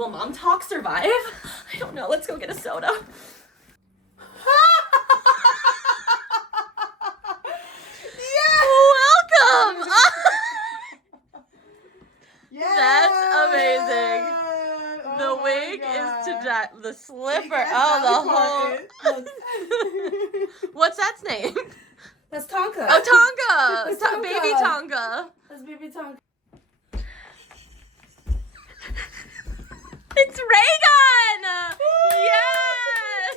Will Mom Talk survive? I don't know. Let's go get a soda. Welcome! That's amazing. The wig is to die. The slipper. Oh, the whole. What's that's name? That's Tonka. Oh, Tonka. That's Tonka. Baby Tonka. That's baby Tonka. It's Reagan! Yes!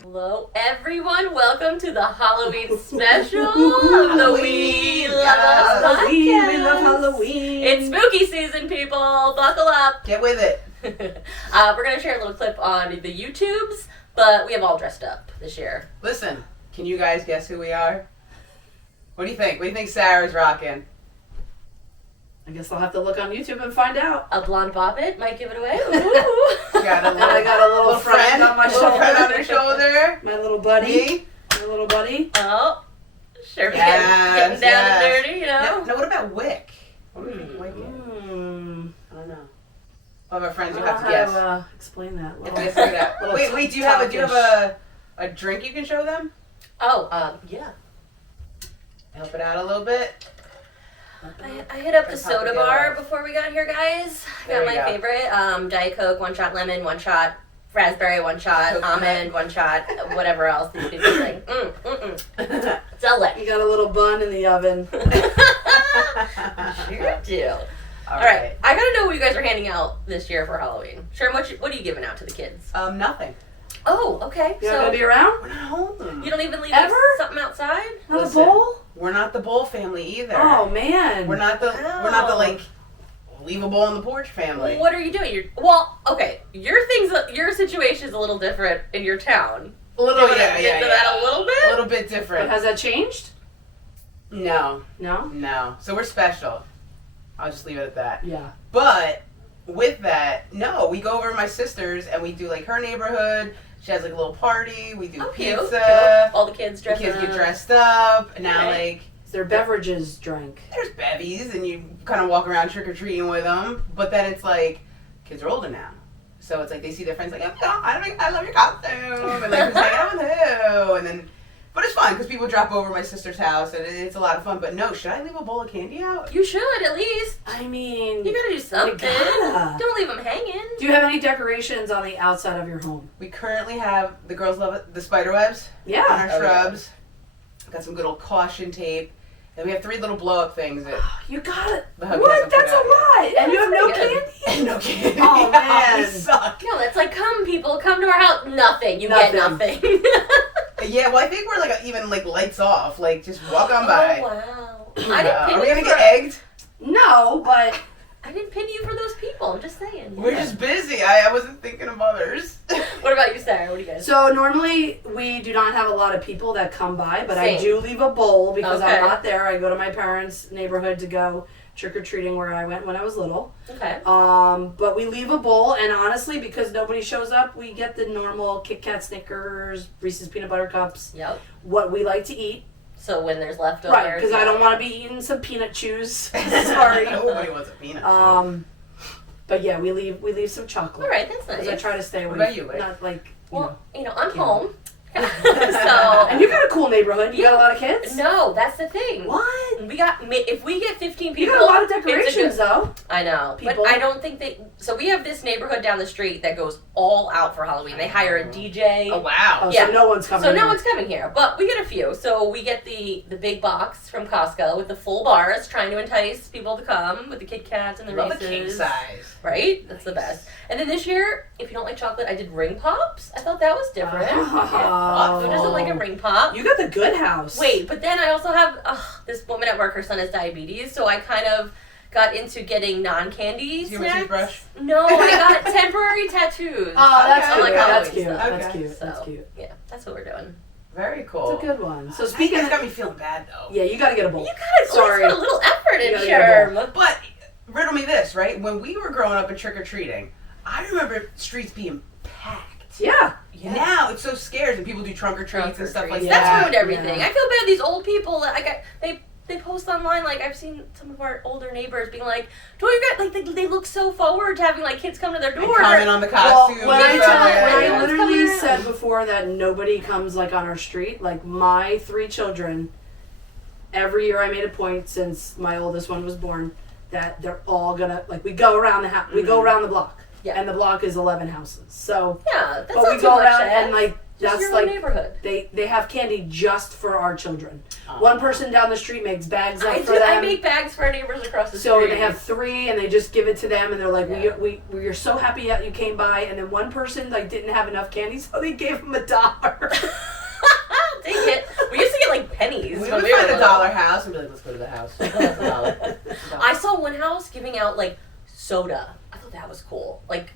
Hello, everyone. Welcome to the Halloween special of the We Love Us podcast. We love Halloween. It's spooky season, people. Buckle up. Get with it. We're going to share a little clip on the YouTubes, but we have all dressed up this year. Listen, can you guys guess who we are? What do you think? What do you think Sarah's rocking? I guess I'll have to look on YouTube and find out. A blonde bobbit might give it away. Ooh. Got a And I got a little friend on my little friend on shoulder. her shoulder. My little buddy. Me? My little buddy. Oh, sure. Yes, Getting down yes. and dirty, you know? No, what about Wich? What do you think Wich is? I don't know. All of our friends, you I'll have to guess. explain that. You have to figure it out. Little Wait, do you have a drink you can show them? Oh, yeah. Help it out a little bit. I hit up the Let's soda help bar together. before we got here, guys. There Got we my go. favorite, Diet Coke, 1 shot lemon, 1 shot raspberry, 1 shot Coconut. almond, 1 shot whatever else these people think. Delish. You got a little bun in the oven. Sure do. All Alright, I gotta know what you guys are handing out this year for Halloween. Sherm, what are you giving out to the kids? Nothing. Oh, okay. You So, gonna be around? We're not home. you don't even leave Ever? something outside? Not Listen. a bowl? We're not the bowl family either. Oh man. We're not the like leave a bowl on the porch family. What are you doing? Your situation is a little different in your town. A little, You wanna yeah, get yeah, into yeah. that a little bit? A little bit different. Has that changed? No, No? no. So we're special. I'll just leave it at that. Yeah. But with that, no, we go over to my sister's and we do like her neighborhood. She has like a little party. We do Oh, cute, pizza. cute. All the kids The dressed kids up. get dressed up. And now Okay. like Is there beverages drank? there's bevies and you kind of walk around trick or treating with them. But then it's like kids are older now. So it's like they see their friends like, oh, I love your costume. And like, who's hanging out with who? And then, but it's fun because people drop over my sister's house and it's a lot of fun. But no, should I leave a bowl of candy out? You should, at least. I mean, You gotta do something. gotta. Don't leave them hanging. do you have any decorations on the outside of your home? We currently have, the girls love it, the spider webs on Yeah. our Oh, yeah. shrubs. Got some good old caution tape. And we have 3 little blow up things that You got it. the hubby What? hasn't put That's a out lot. And you have no pretty good. candy? yet. No candy. Oh, man. We suck. No, that's like, come people, come to our house. Nothing. You get Nothing. nothing. Yeah, well, I think we're like even like lights off. Like just walk on by. Oh, wow. I didn't pin Are we you gonna for, get egged? No, but I didn't pin you for those people. I'm just saying. We're Yeah. just busy. I wasn't thinking of others. What about you, Sarah? What do you guys? so normally we do not have a lot of people that come by, but I Same. do leave a bowl because Okay. I'm not there. I go to my parents' neighborhood to go trick or treating where I went when I was little. Okay. But we leave a bowl, and honestly, because nobody shows up, we get the normal Kit Kat, Snickers, Reese's peanut butter cups, Yep. what we like to eat. So when there's leftovers. Right, because I don't want to be eating some peanut chews. Sorry. Nobody wants a peanut. But yeah, we leave some chocolate. All right, that's Because I nice. try to stay away. What about you, Wade? Not like Well, I'm Yeah. home. And So you got a cool neighborhood. You got a lot of kids. no, that's the thing. What? We got if we get 15 You people. got a lot of it's a decorations good- though. I know, People. but I don't think they. So we have this neighborhood down the street that goes all out for Halloween. They hire a DJ. Oh wow. Oh, Yeah. so no one's coming. So no in. one's coming here, but we get a few. So we get the big box from Costco with the full bars, trying to entice people to come with the Kit Kats and the Love a Reese's. king size. Right? That's the best. And then this year, if you don't like chocolate, I did ring pops. I thought that was different. Oh. Who doesn't like a ring pop? You got the good house. Wait, but then I also have this woman at work. Her son has diabetes, so I kind of got into getting non-candy Do you have a snacks. toothbrush? No, I got temporary tattoos. Oh, that's Okay. cute. Like that's Halloween cute. stuff. That's Okay. cute. That's So, cute. Yeah, that's what we're doing. Very cool. It's a good one. So You speaking guys of, got me feeling bad though. yeah, you got to get a bowl. You guys Sorry. always put a little effort in, You gotta get a Sherm. But riddle me this, right? When we were growing up and trick or treating, I remember streets being packed. Yeah. Now it's so scarce and people do trunk or treats and stuff like That's that. ruined everything. Yeah. I feel bad these old people. They they post online, like, I've seen some of our older neighbors being like, don't you guys, like, they look so forward to having, like, kids come to their door. And comment on the costume. Well, I literally coming said around. before that nobody comes, like, on our street. Like, my 3 children, every year I made a point since my oldest one was born that they're all gonna, like, we go around the house, we go around the block. Yeah. And the block is 11 houses. So, Yeah, that's but not we too go much around to and, ask. like, Just that's your like, own neighborhood. they have candy just for our children. Aw. One person down the street makes bags up I for do. them. I make bags for our neighbors across the So street. they have 3, and they just give it to them, and they're like, Yeah. "We're so happy that you came by." And then one person like didn't have enough candy, so they gave him $1. Take it. We used to get like pennies. We when would we were find a little. dollar house and be like, let's go to the house. That's $1. I saw one house giving out like soda. I thought that was cool. Like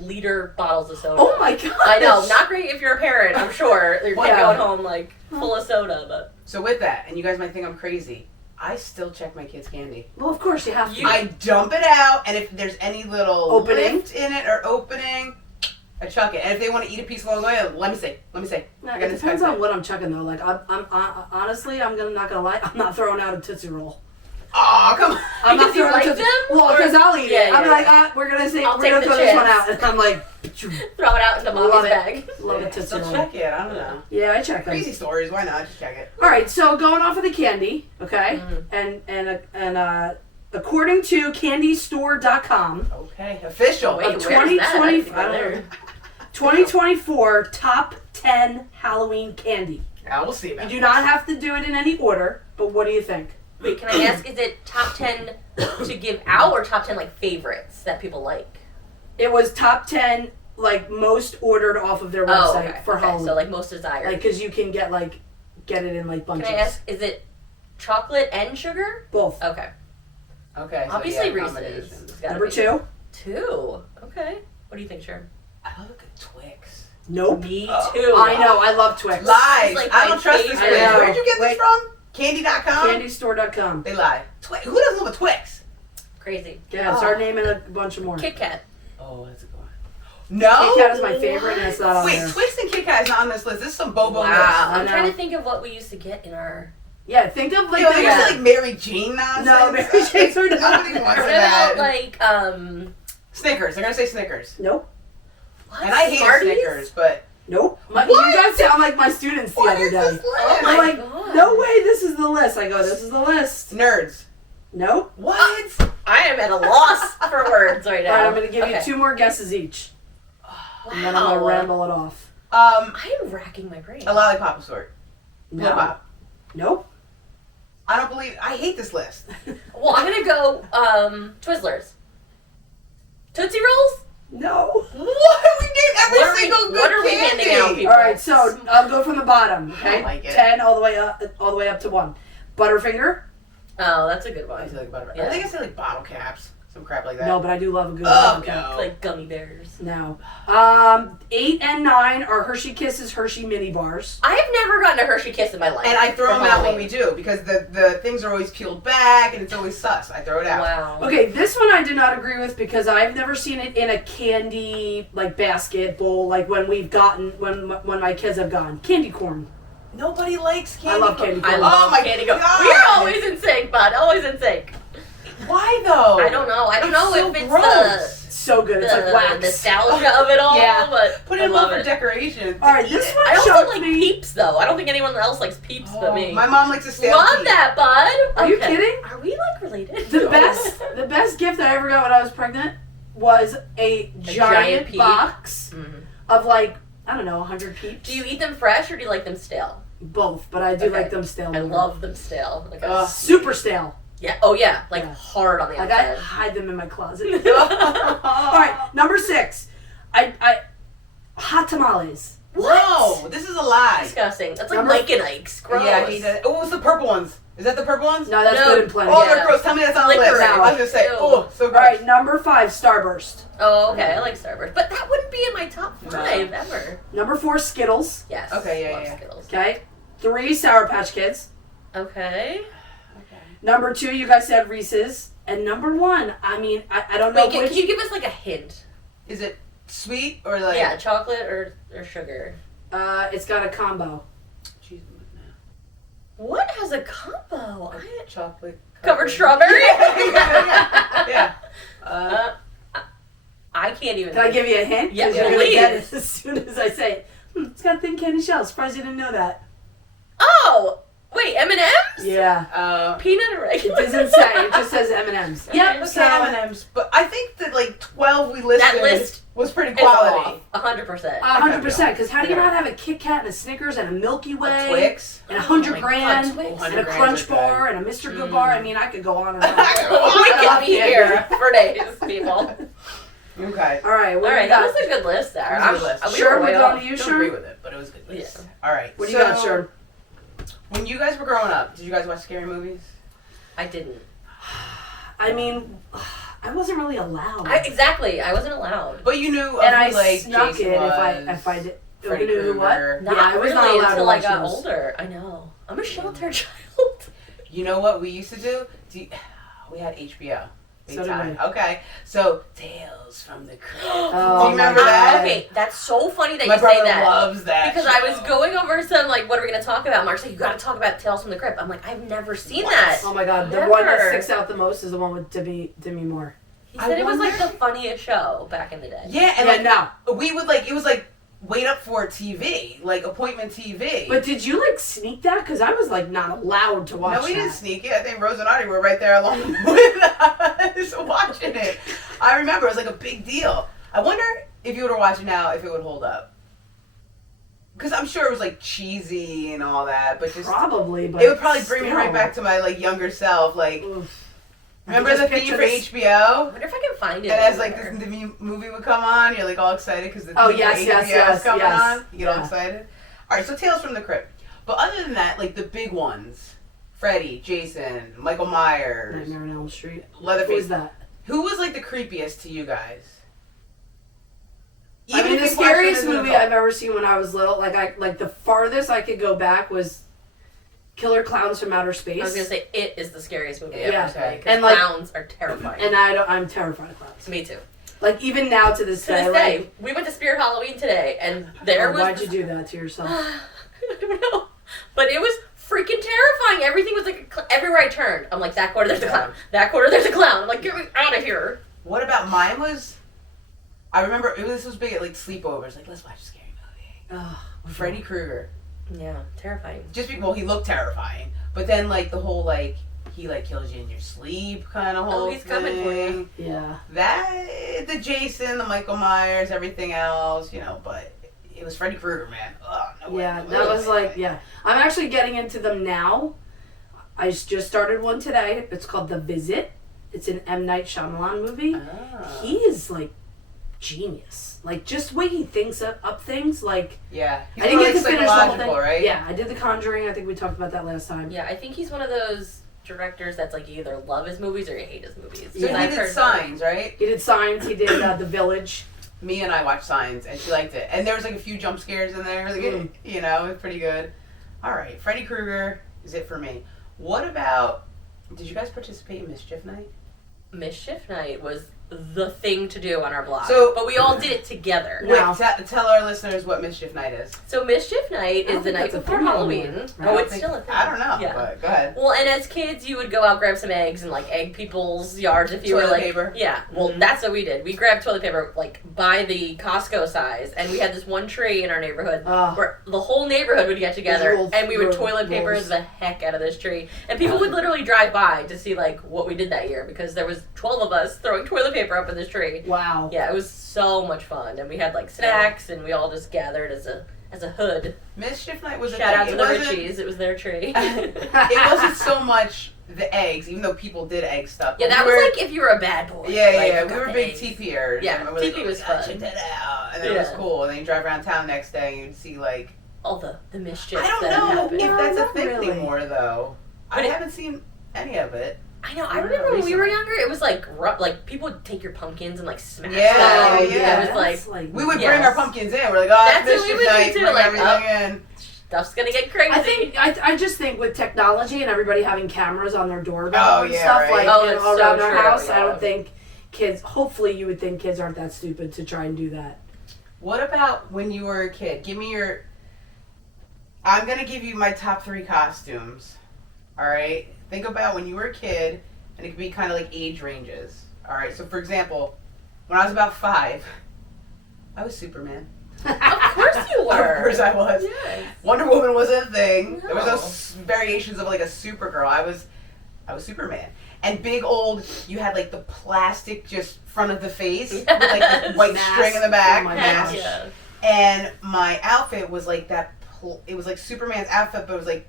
liter bottles of soda. Oh my god! I know, not great if you're a parent. I'm sure you're Yeah. going home like full of soda, but So with that, and you guys might think I'm crazy, I still check my kids' candy. Well, of course you have to. You- I dump it out, and if there's any little Opening? lift in it or opening, I chuck it. And if they want to eat a piece along the way, let me see. Nah, it depends on what I'm chucking though. Like honestly, not gonna lie, I'm not throwing out a Tootsie Roll. Oh, come on. I'm not Because you throwing like a Tootsie them? Well, because I'll eat it. Yeah, I'm yeah, like, we're gonna say I'll we're gonna take throw the this one chips. out, and I'm like, throw it out into Love mommy's it. bag. love a Yeah, Tootsie so Roll. check it. I don't know. Yeah, I check them. Crazy stories. Why not? Just check it. All right, so going off of the candy, okay, Mhm. and according to CandyStore.com, Okay, official. Wait, of where's that? I 2020, didn't go there. 2024 top 10 Halloween candy. Yeah, we'll see You about do not have to do it in any order, but what do you think? Wait, can I ask, is it top 10 to give out or top 10 like favorites that people like? It was top 10 like most ordered off of their Oh, website okay. for Okay, Halloween. so like most desired. Like, because you can get it in like Can bunches. I ask, is it chocolate and sugar? Both. Okay. Okay. So Obviously yeah, Reese's. combinations. It's gotta Number be. 2. 2. Okay. What do you think, Sherm? I love a good Twix. Nope. Me Oh. too. I know. I love Twix. Lies. like I my don't trust this favorite. place. I know. Where'd you get Wait. this from? Candy.com? CandyStore.com. They lie. Who doesn't love a Twix? Crazy. Yeah, start naming a bunch of more. Kit Kat. Oh, that's a good one. No. Kit Kat is my favorite, and it's not on Wait, there. Twix and Kit Kat is not on this list. This is some Bobo Wow. list. I I'm know. trying to think of what we used to get in our... Yeah, think of like Yo, the- there's like Mary Jane nonsense. No, Mary Jane's are not. Nobody wants What that. about like, Snickers. They're gonna say Snickers. Nope. what? And I hate Smarties? Snickers, but Nope. What? You guys sound like my students the what other is day. this list? Oh They're my like, God. no way, this is the list. I go, this is the list. Nerds. Nope. What? I am at a loss for words right now. All right, I'm going to give you Okay. 2 more guesses each. Wow. And then I'm going to ramble it off. I am racking my brain. A lollipop of sort. No. Pop. Nope. I don't believe. I hate this list. Well, I'm gonna go Twizzlers. Tootsie Rolls? No. What? We named every What are we- single good what are we candy. handing out, people? All right, so I'll go from the bottom. I Okay, don't like it. 10 all the way up to 1. Butterfinger. Oh, that's a good I one. feel like butter. Yeah. I think I said like bottle caps, some crap like that. No, but I do love a good Oh Butterfinger. no. Like gummy bears. No. 8 and 9 are Hershey Kisses, Hershey mini bars. I have never gotten a Hershey Kiss in my life. And I throw for them out when Halloween. we do because the things are always peeled back and it's always sus. I throw it out. Wow. Okay, this one I did not agree with because I've never seen it in a candy like basket bowl like when my kids have gone candy corn. Nobody likes candy. I love corn. candy corn. I Oh love my candy God. corn. We are always in sync, bud. Always in sync. Why though? I don't know. I don't It's know so if it's gross. It's so good. It's like the wax. nostalgia of it all, Yeah. but Put I it love up for it. decoration. All right, Eat this it. one I also shocked like me. Peeps, though. I don't think anyone else likes Peeps but me. My mom likes a stale Love peep. that, bud. Are you Okay. kidding? Are we like related? The best gift I ever got when I was pregnant was a giant peep? box Mhm. of like I don't know 100 peeps. Do you eat them fresh or do you like them stale? Both, but I do Okay. like them stale. I more. love them stale. Like super stale. yeah. Oh yeah. Like Yeah. hard on the Like I outside. hide them in my closet. All right, number 6. I hot tamales. Whoa, this is a lie. Disgusting. That's like Number- Mike and Ike's. Gross. Yeah, he does. Oh, it's the purple ones. Is that the purple ones? No, that's No. good and plenty. Oh, Yeah. they're gross. Tell me that's on the list. Licorice. I was gonna say, Ew. oh, so All gross. right, number 5, Starburst. Oh, okay. I like Starburst, but that wouldn't be in my top No. 5 ever. Number 4, Skittles. Yes. Okay, yeah, Love yeah. Skittles. Okay. 3, Sour Patch Kids. Okay. Number 2, you guys said Reese's. And number 1, I mean, I don't know Wait, which. can you give us like a hint? Is it sweet or like? Yeah, chocolate or sugar. It's got a combo. Cheese. What has a combo? Chocolate Covered strawberry? Yeah. I can't even. Can I give you a hint? Yeah, 'Cause you're gonna get it please. as soon as I say it. It's got thin candy shells. Surprised you didn't know that. Oh! Wait, M&M's? Yeah. Peanut or It regular? doesn't say. It just says M&M's. Okay. Yep. Okay, So M&M's. But I think that like 12 we listed That list was pretty It's quality. off. 100%. 100%. Because how do you not have a Kit Kat and a Snickers and a Milky Way Twix. and Oh 100 my grand God, Twix. and 100 a grams Crunch are Bar and a Mr. Good Bar? I mean, I could go on and on. We could be here for days, people. Okay. All right. What All do right, you that got? was a good list there. That was a good list. We Sure, were we're way going off. to you, Don't agree Sherm? with it, but it was a good list. Yeah. All right. What do you got, so, Sherm? When you guys were growing up, did you guys watch scary movies? I didn't. I mean, I wasn't really allowed. Exactly. I wasn't allowed. But you knew and of I who, like, snuck Jason it was, if I did. Freddy Who knew what? Krueger. Not I was really not allowed to until I watch got those. older. I know. I'm a sheltered child. You know what we used to do? We had HBO. Big So did time. I. Okay. So, Tales from the Crypt. Oh, Do you remember my that? God. Okay, that's so funny that My you brother say that. loves that Because I was show. going over some, like, what are we going to talk about? Mark's like, you got to talk about Tales from the Crypt. I'm like, I've never seen that. Oh my God, the Never. one that sticks out the most is the one with Demi Moore. He said I it was, like, wonder- the funniest show back in the day. Yeah, and Yeah, like no. we would like it was like wait up for TV, like appointment TV. But did you like sneak that? Because I was like not allowed to watch no, we that. didn't sneak it. I think Rose and Artie were right there along with us watching it. I remember it was like a big deal. I wonder if you were to watch it now, if it would hold up. Because I'm sure it was like cheesy and all that, but just Probably, but it would probably bring me still. right back to my like younger self. Like, Oof. remember Just the theme picture for this- HBO? I wonder if I can find it. And as like anywhere. this new movie would come on, you're like all excited because the Oh, theme yes, for yes, HBO yes, is coming yes. on. You get all Yeah. excited. All right, so Tales from the Crypt. But other than that, like the big ones, Freddy, Jason, Michael Myers, Nightmare on Elm Street. Leatherface. Who's that? Who was like the creepiest to you guys? I mean, if the you watched it scariest as an movie adult. I've ever seen when I was little, like the farthest I could go back was Killer Clowns from Outer Space. I was going to say, it is the scariest movie Yeah, ever. okay. Because And, like- clowns are terrifying. And I'm terrified of clowns. Me too. Like even now to this To this day, day, like, we went to Spirit Halloween today, and there was... why'd you do that to yourself? I don't know. But it was freaking terrifying. Everything was like, everywhere I turned, I'm like, that corner, there's a clown. That corner, there's a clown. I'm like, get me out of here. What about mine was? I remember this was big at like sleepovers. Like, let's watch a scary movie. Ugh. Freddy Krueger. Yeah, terrifying. Well, he looked terrifying, but then like the whole like he like kills you in your sleep kind of whole Oh, he's coming for you. Yeah. That the Jason, the Michael Myers, everything else, you know, but it was Freddy Krueger, man. Oh, no way, Yeah, no that way, was no like, way. yeah. I'm actually getting into them now. I just started one today. It's called The Visit. It's an M. Night Shyamalan movie. Ah. He is like genius. Like just the way he thinks up things. Like Yeah, he's I didn't more, get like, to finish the whole thing. psychological, right? Yeah, I did The Conjuring. I think we talked about that last time. Yeah, I think he's one of those directors that's like, you either love his movies or you hate his movies. So Yeah. he I've did heard Signs, right? He did Signs. He did The Village. Me and I watched Signs, and she liked it. And there was like a few jump scares in there. Like, you know, it's pretty good. All right, Freddy Krueger is it for me. What about? Did you guys participate in Mischief Night? Mischief Night was the thing to do on our block. So- but we all did it together. No. Wait, tell our listeners what Mischief Night is. So Mischief Night I don't is the think night that's a before thing Halloween. anymore, right? I Oh, don't it's think- still a thing. I don't know, Yeah. but go ahead. Well, and as kids, you would go out, grab some eggs, and like egg people's yards if you were Toilet like, paper. yeah. Well, Mhm. that's what we did. We grabbed toilet paper like by the Costco size, and we had this one tree in our neighborhood Oh. where the whole neighborhood would get together, Rolls- and we would rolls- toilet paper rolls. the heck out of this tree, and people would literally drive by to see like what we did that year because there was 12 of us throwing toilet paper up in this tree. Wow. Yeah, it was so much fun, and we had like snacks, and we all just gathered as a hood. Mischief Night was a Shout thing. out to It the wasn't- Richies, it was their tree. It wasn't so much the eggs, even though people did egg stuff. Yeah, but that we was were- like if you were a bad boy. Yeah, like, yeah, you we got were the big eggs. TPers. Yeah, and we were like, TP "Oh was my God, fun." check that out. And then it was Yeah. cool. And then you drive around town next day and you'd see like, All the mischief I don't that know happened. if that's a not thing really. anymore though. I But it- haven't seen any of it. I know. I Yeah, remember when we were recently. younger, it was like like people would take your pumpkins and like smash Yeah, them. Oh, yeah. It was like That's We would Yes. bring our pumpkins in. We're like, oh, That's it's what we Mischief would do Night. too, Bring like, everything in. stuff's gonna get crazy. I think I just think with technology and everybody having cameras on their doorbell Oh, and yeah, stuff right. like Oh, you know, that's all so around our true, house, I yeah. don't think kids. Hopefully, you would think kids aren't that stupid to try and do that. What about when you were a kid? Give me your. I'm gonna give you my top 3 costumes. All right. Think about when you were a kid, and it could be kind of like age ranges. All right. So for example, when I was about 5, I was Superman. Of course you were. Of course I was. Yes. Wonder Woman wasn't a thing. No. There was no variations of like a Supergirl. I was Superman. And big old, you had like the plastic just front of the face with like the white Mask. string in the back. Oh my mask. gosh. Yeah. And my outfit was like that. It was like Superman's outfit, but it was like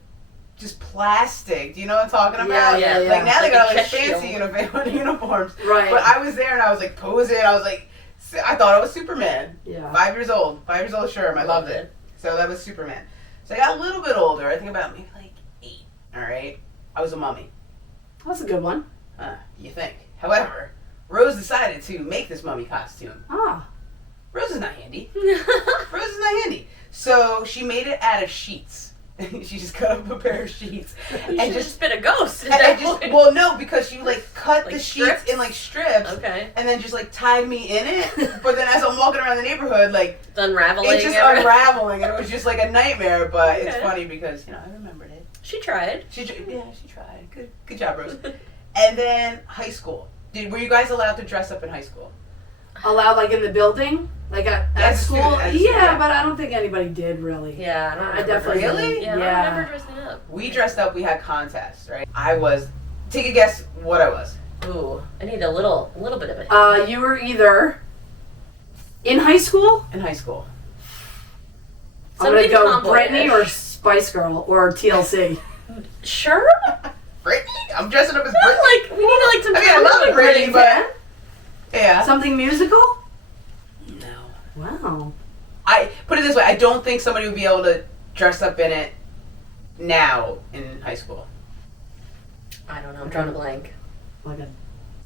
just plastic. Do you know what I'm talking about? Yeah, yeah. Like now they Like got a all these chest fancy shield. uniforms. Right. But I was there and I was like posing. I was like, I thought I was Superman. Yeah. 5 years old. 5 years old, Sherm. I loved it. So that was Superman. So I got a little bit older. I think about maybe like 8. All right. I was a mummy. That's a good one. You think. However, Rose decided to make this mummy costume. Ah. Rose is not handy. Rose is not handy. So she made it out of sheets. She just cut up a pair of sheets. You should just been a ghost. And I just, well, no, because she like cut Like the sheets strips? in like strips. Okay. And then just like tied me in it. But then as I'm walking around the neighborhood, like It's unraveling. it's just unraveling, and it was just like a nightmare. But it's Okay. funny because I remembered it. She tried. She tried. Good job, Rose. And then high school. Were you guys allowed to dress up in high school? Allowed like in the building? Like at As a school? student, as a student, yeah. But I don't think anybody did really. Yeah, I don't I remember. definitely Really? didn't. Yeah, I don't remember dressing up. We dressed up. We had contests, right? I was. Take a guess what I was. Ooh, I need a little bit of it. You were either in high school. In high school. I'm gonna Something go tomboyish. Brittany or Spice Girl or TLC. Sure. Brittany? I'm dressing up as No, Brittany. like we need like some. I mean, I love Brittany, but yeah. Something musical? No. Wow. I put it this way. I don't think somebody would be able to dress up in it now in high school. I don't know. I'm drawing a blank. Like a,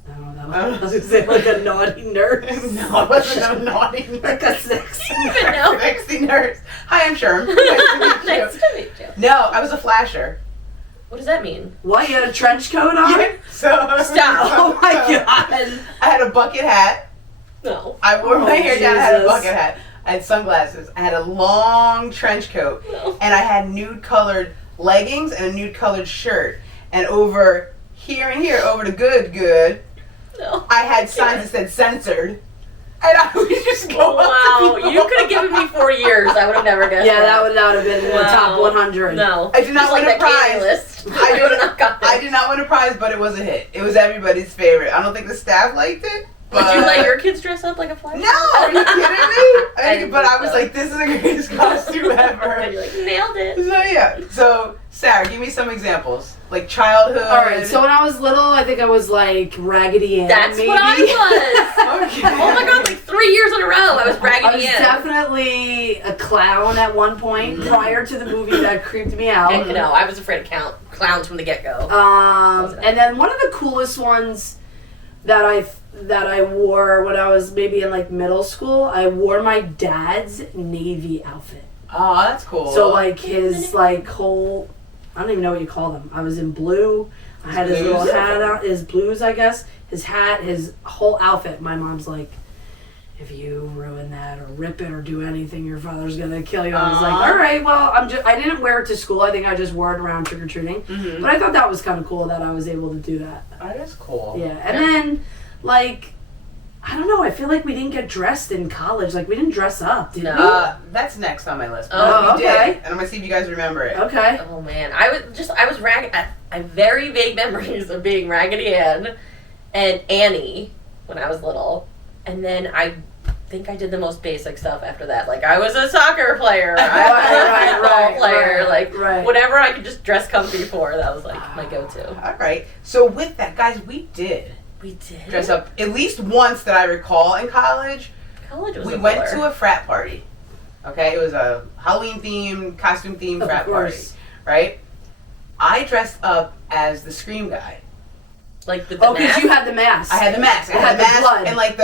I don't know. I was gonna say like a naughty nurse. No, I wasn't a naughty nurse. Like a six. You don't even know. Sexy nurse. Hi, I'm Sherm. Nice to meet you. Nice to meet you. No, I was a flasher. What does that mean? What? You had a trench coat on? Yeah, so Stop. Oh my god. I had a bucket hat. No. I wore my Oh, hair down. I had a Jesus. bucket hat. I had sunglasses. I had a long trench coat. No. And I had nude colored leggings and a nude colored shirt. And over here and here, over the good, No. I had signs that said censored. And I would just go up Wow, to people. you could have given me 4 years. I would have never guessed. Yeah, that would not have been in the top 100. No. I did not Just win like a that candy prize. list. I would have not got I it. did not win a prize, but it was a hit. It was everybody's favorite. I don't think the staff liked it. But Would you let your kids dress up like a flash? No, are you kidding me? I didn't But I think was so. like, this is the greatest costume And ever. you're like, nailed it. So yeah. So Sarah, give me some examples. Like childhood. Alright, so when I was little, I think I was like Raggedy Ann. That's maybe. what I was. Okay. Oh my god, like 3 years in a row, I was I Raggedy was Ann. definitely a clown at one point prior to the movie that creeped me out. And, no, I was afraid of clowns from the get-go. And then one of the coolest ones that I wore when I was maybe in like middle school, I wore my dad's Navy outfit. Oh, that's cool. So like his like whole, I don't even know what you call them. I was in blue. I had his little blues? hat on, his blues, I guess. His hat, his whole outfit. My mom's like, if you ruin that or rip it or do anything, your father's gonna kill you. I was like, all right, well, I didn't wear it to school. I think I just wore it around trick or treating. Mhm. But I thought that was kind of cool that I was able to do that. That is cool. Yeah, and then like, I don't know. I feel like we didn't get dressed in college. Like we didn't dress up, did No. That's next on my list. Oh, We okay. did, and I'm gonna see if you guys remember it. we? Okay. Oh man, I was Raggedy. I have very vague memories of being Raggedy Ann and Annie when I was little, and then I think I did the most basic stuff after that. Like I was a soccer player, I was a football player, like whatever I could just dress comfy for. That was like my go-to. All right. So with that, guys, we did We did dress up at least once that I recall in college. College was We a went blur. to a frat party. Okay, it was a Halloween themed, costume themed Of frat party. course. Right? I dressed up as the Scream guy. Like the Oh, because mask? you had the mask. I had the mask. I It had the had the mask blood. and like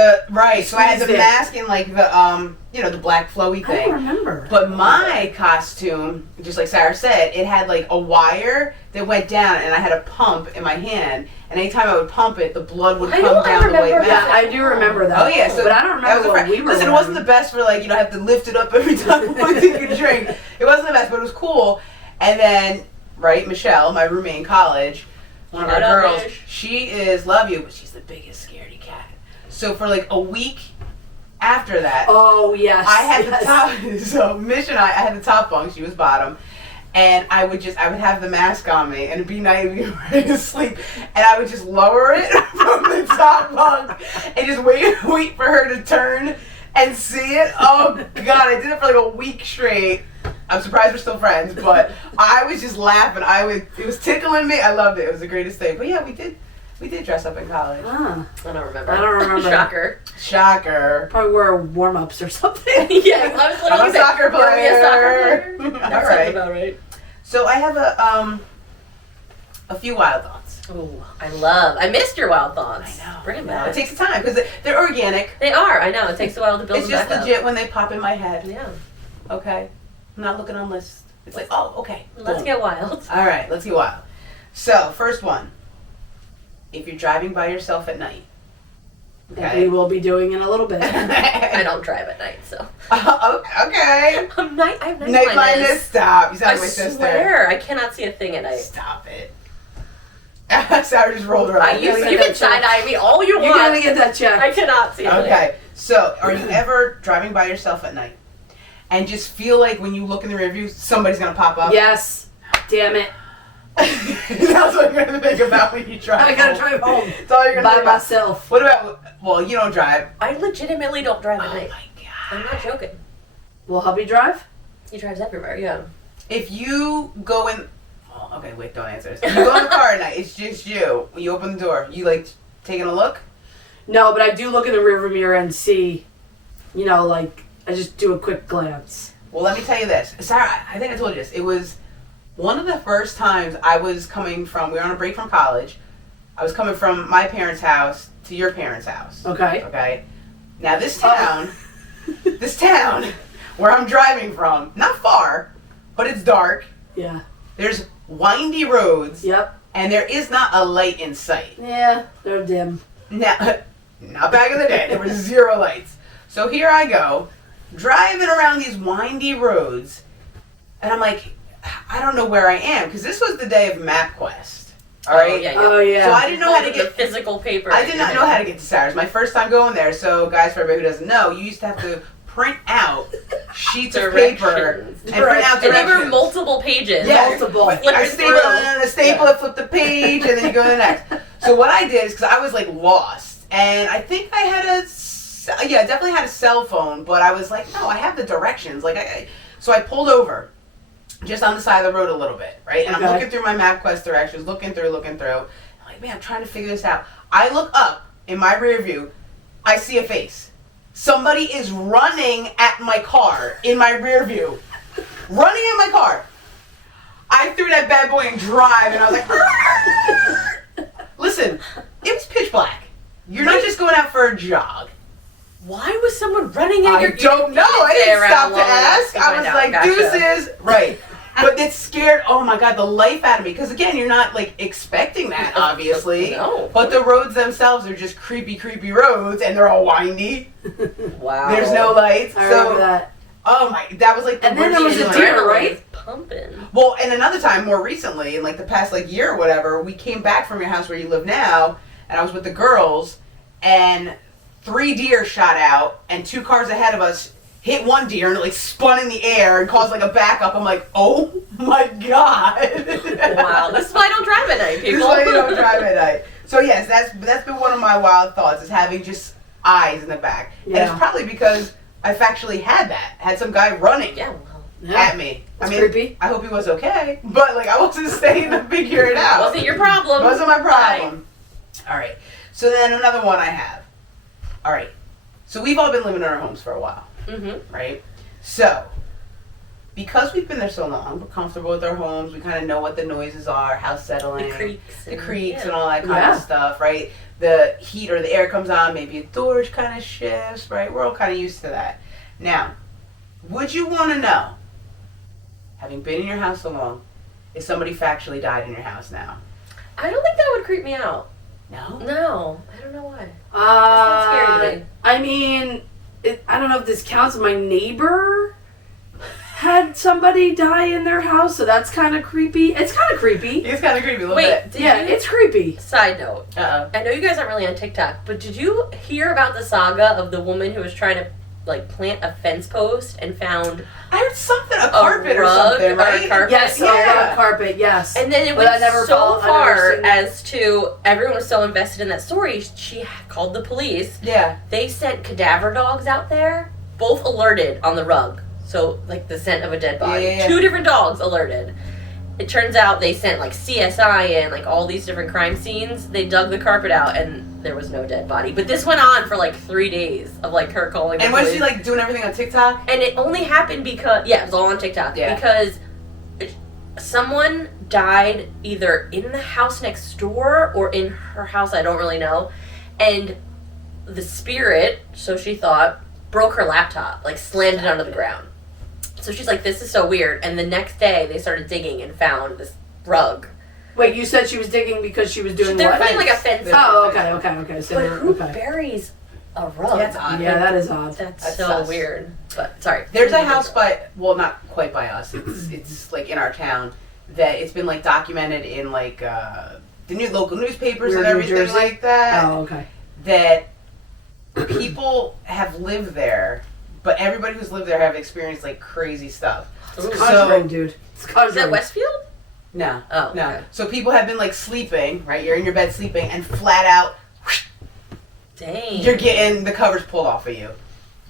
so I had the Squeezed it. mask and like the the black flowy I thing. don't remember. But my costume, just like Sarah said, it had like a wire that went down, and I had a pump in my hand. And anytime I would pump it, the blood would I come know, I down the white remember mask. Yeah, I do remember that. Oh yeah, so but I don't remember what we were. Listen, it wasn't the best for like have to lift it up every time I take a drink. It wasn't the best, but it was cool. And then Michelle, my roommate in college, one of our Shout out, girls, Mish. she is love you, but she's the biggest scaredy cat. So for like a week after that, Oh yes. I had yes. the top. So Mish and I had the top bunk. She was bottom. And I would have the mask on me, and it'd be night, and be ready to sleep, and I would just lower it from the top bunk, and just wait for her to turn and see it. Oh God, I did it for like a week straight. I'm surprised we're still friends, but I was just laughing. It was tickling me. I loved it. It was the greatest thing. But yeah, we did dress up in college. Ah, I don't remember. I don't remember. Shocker. Shocker. probably wear warm-ups or something. Yeah, I was literally I'm a soccer saying, "Are we a soccer player." player? That All sounds right. about right. So I have a few wild thoughts. Oh, I missed your wild thoughts. I know. Bring them It back. takes time because they're organic. They are. I know. It takes a while to build It's them just back legit when they pop in my head. up. Yeah. Okay, I'm not looking on lists. It's like, oh, okay. Let's boom. get wild. All right, let's get wild. So first one, if you're driving by yourself at night. That we will be doing in a little bit. I don't drive at night, so. Okay. I have night Night blindness. Stop. You sound I like my sister. swear, I cannot see a thing at night. Stop it. Sarah just rolled her eyes. You can side eye me all you You're want. gonna get that checked. I cannot see a thing. Okay, so are you ever driving by yourself at night and just feel like when you look in the rear view, somebody's gonna pop up? Yes. Damn it. That's what you're gonna think about when you drive. I gotta home. drive home That's all you're gonna by think about. myself. What about? Well, you don't drive. I legitimately don't drive at Oh night. my god. I'm not joking. Will hubby drive? He drives everywhere, yeah. If you go in, oh, okay, wait, don't answer this. If you go in the car at night, it's just you. When you open the door, you like taking a look. No, but I do look in the rearview mirror and see, I just do a quick glance. Well, let me tell you this, Sarah. I think I told you this. It was one of the first times I was coming from. We were on a break from college. I was coming from my parents' house to your parents' house. Okay. Okay. Now this town, where I'm driving from, not far, but it's dark. Yeah. There's windy roads, Yep. and there is not a light in sight. Yeah, they're dim. Now, not back in the day, there was zero lights. So here I go, driving around these windy roads, and I'm like, I don't know where I am, because this was the day of MapQuest. All right. Oh, yeah, yeah. Oh, yeah. So I didn't know how to The get. physical paper. I did not know how to get to Sarah's. My first time going there. So, guys, for everybody who doesn't know, you used to have to print out sheets of paper Directions. and print out And they directions. were multiple pages. Yeah. Multiple. Flip I it staple through. it, and a staple it, flip the page, and then you go to the next. So what I did is, because I was like lost, and I think I had definitely had a cell phone, but I was like, no, I have the directions. So I pulled over, just on the side of the road a little bit, right? And Okay. I'm looking through my MapQuest directions, looking through. I'm like, man, I'm trying to figure this out. I look up in my rear view, I see a face. Somebody is running at my car in my rear view. Running in my car. I threw that bad boy in drive, and I was like, listen, it was pitch black. You're not just going out for a jog. Why was someone running at I your... don't know. I didn't stop to ask. I was like, deuces. Right. But it scared, oh my God, the life out of me. Because again, you're not like expecting that, obviously. No. But the roads themselves are just creepy roads, and they're all windy. Wow. There's no lights. I remember So, that. oh my, that was like the And then worst there was a feeling. deer, right? Pumping. Well, and another time, more recently, in like the past like year or whatever, we came back from your house where you live now, and I was with the girls, and 3 deer shot out, and 2 cars ahead of us hit one deer and it like spun in the air and caused like a backup. I'm like, oh my God. Wow. This is why I don't drive at night, This people. is why you don't drive at night. So yes, that's been one of my wild thoughts, is having just eyes in the back. And Yeah. it's probably because I've actually had some guy running Yeah, well. Yeah. at me. That's creepy. I hope he was okay, but like I wasn't staying to figure it out. Wasn't your problem. Wasn't my problem. All right. So then another one I have. All right. So we've all been living in our homes for a while, Mm-hmm. right? So because we've been there so long, we're comfortable with our homes. We kind of know what the noises are, how settling, The creaks and all that kind of stuff, right? The heat or the air comes on, maybe a door kind of shifts, right? We're all kind of used to that. Now, would you want to know, having been in your house so long, if somebody factually died in your house now? I don't think that would creep me out. No? No, I don't know why. That's not scary to me. I mean, I don't know if this counts. My neighbor had somebody die in their house, so that's kind of creepy. It's kind of creepy. It's kind of creepy a little Wait, bit. Yeah, it's creepy. Side note. Uh-oh. I know you guys aren't really on TikTok, but did you hear about the saga of the woman who was trying to like plant a fence post and found I heard something, a carpet or rug something, or right? a carpet? Yes, Yeah. a carpet, yes. And then it But I went never so follow- I never far seen that. as to everyone was so invested in that story. She called the police. Yeah. They sent cadaver dogs out there, both alerted on the rug. So like the scent of a dead body. Yeah. 2 different dogs alerted. It turns out they sent like CSI in, like all these different crime scenes. They dug the carpet out and there was no dead body. But this went on for like 3 days of like her calling. And the was she police. like doing everything on TikTok? And it only happened because, yeah, it was all on TikTok. Yeah. Because someone died either in the house next door or in her house, I don't really know. And the spirit, so she thought, broke her laptop, like slammed it onto the ground. So she's like, this is so weird. And the next day they started digging and found this rug. Wait, you said she was digging because she was doing They're what? putting like a fence. Oh, okay. So But who okay. buries a rug? That's odd. Yeah, that is odd. That's That's so sus. weird. But sorry. There's a house by, well, not quite by us. It's like in our town that it's been like documented in like the new local newspapers We're and in New everything Jersey? like that. Oh, okay. That people have lived there, but everybody who's lived there have experienced like crazy stuff. Ooh. Conjuring, dude. It's Is conjuring. that Westfield? No, Oh, no. okay. So people have been like sleeping, right? You're in your bed sleeping, and flat out, Dang. you're getting the covers pulled off of you,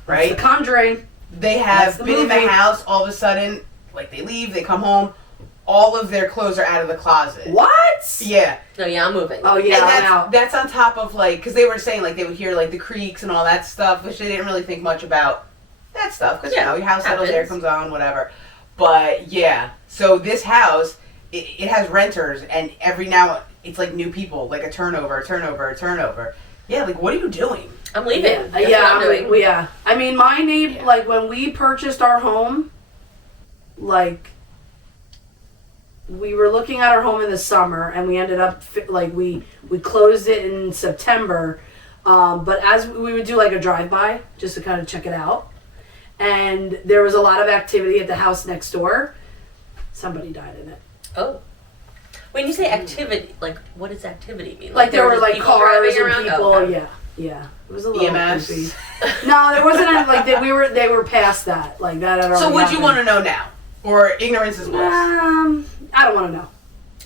right? The Conjuring. They have That's the been in the movie. house, all of a sudden, like they leave, they come home, all of their clothes are out of the closet. What? Yeah. No, yeah, I'm moving. Oh, yeah, And I'm out. that's on top of like, because they were saying like they would hear like the creaks and all that stuff, which they didn't really think much about that stuff, because Yeah, you know, your house settles, air happens. comes on, whatever. But yeah, so this house, it has renters, and every now it's like new people, like a turnover. Yeah, like what are you doing? I'm leaving. Yeah, That's what I'm doing. yeah. I mean, my neighbor, like when we purchased our home, like we were looking at our home in the summer, and we ended up like we closed it in September. But as we would do like a drive-by just to kind of check it out, and there was a lot of activity at the house next door. Somebody died in it. Oh. When you say activity, like, what does activity mean? Like there were just like people cars driving and around? people. Oh, okay. Yeah. It was a little EMS. creepy. No, there wasn't any, like they were past that. Like that had already So would you happened. want to know now, or ignorance is bliss? I don't want to know.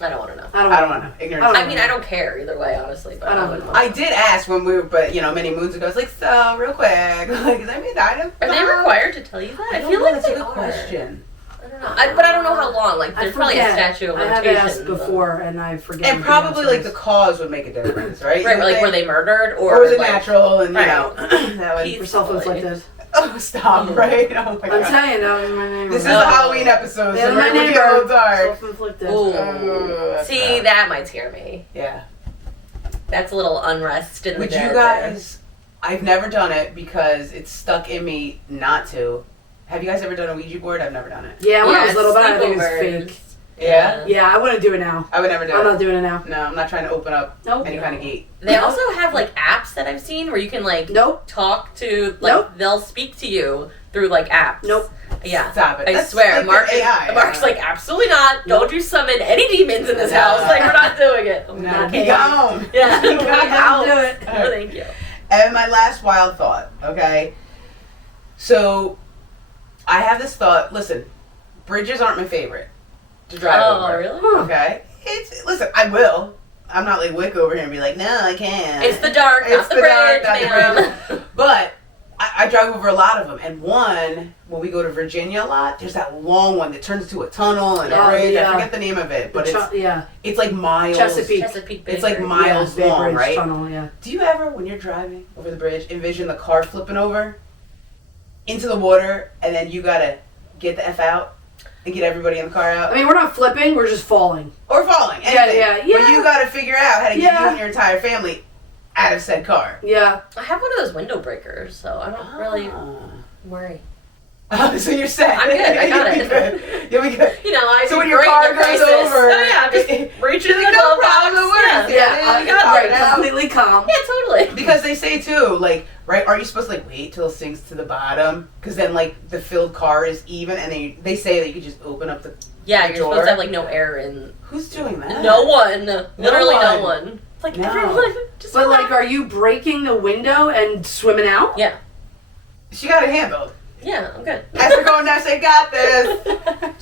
I don't want to know. I don't want to know. Ignorance. I don't I mean, I don't care either way, honestly. But I don't wouldn't know. want I to did ask when we were, but you know, many moons ago. I was like, so real quick, like, is anybody dying of? Are they required to tell you that? I I feel like that's a they good are. question. I don't know. But I don't know how long. Like, I there's probably a forget. statute of I have limitations. asked before, and I forget. And probably like the cause would make a difference, right? Right, You like, think? were they murdered? or was it like, natural? And you Right. know, that would. for self-inflicted. Oh, stop! Right? Oh my I'm god. telling you, that was my neighbor. This is Oh. the Halloween episode, That so was we're my getting a little neighbor. dark. Self-inflicted. Ooh. That's See, rough. that might scare me. Yeah. That's a little unrest in the Would you dead guys? I've never done it because it's stuck in me not to. Have you guys ever done a Ouija board? I've never done it. Yeah, when I was Yeah, little, but I think it was sleepovers. fake. Yeah? Yeah, I wouldn't do it now. I would never do I'm it. not doing it now. No, I'm not trying to open up Nope. any kind of gate. They also have like apps that I've seen where you can like Nope. talk to like Nope. they'll speak to you through like apps. Nope. Yeah. Stop it. I That's swear, like Mark. AI. Mark's like, absolutely not. Don't you summon any demons in this No. house? Like, we're not doing it. No, Okay. be gone. Yeah, Be we're gone. out. do it. No, thank you. And my last wild thought, okay? So, I have this thought. Listen, bridges aren't my favorite to drive Oh, over. really? Huh. Okay? Listen, I will. I'm not like Wick over here and be like, no, I can't. It's the dark, It's not the the bridge, dark, not the man. bridge. But I drive over a lot of them. And one, when we go to Virginia a lot, there's that long one that turns into a tunnel and a Oh, bridge. yeah. I forget the name of it, but yeah. it's like miles. Chesapeake. Chesapeake Bay It's like Bridge. miles Bay long, Bridge right? Tunnel, yeah. Do you ever, when you're driving over the bridge, envision the car flipping over into the water and then you gotta get the F out? and get everybody in the car out. I mean, we're not flipping, we're just falling. Or falling. Yeah, Anything. yeah. But you got to figure out how to get Yeah. you and your entire family out of said car. Yeah. I have one of those window breakers, so I don't really worry. Oh, so you're set. I'm good. I got You'll be good. You'll be good. You know, I So do when your great car in a goes crisis. over, Oh yeah, just reach in the no glove problem, box. no worries. Yeah, you got right, it now. completely calm. Yeah, totally. Because they say too, like, right? Aren't you supposed to like wait till it sinks to the bottom? Because then like the filled car is even, and they say that you could just open up the Yeah, the you're door. supposed to have like no air in. Who's doing that? No one. Literally no one. one. It's like No. everyone. Just But like, relax. are you breaking the window and swimming out? Yeah. She got it handled. Yeah, I'm good. As they're going down, say, "Got this."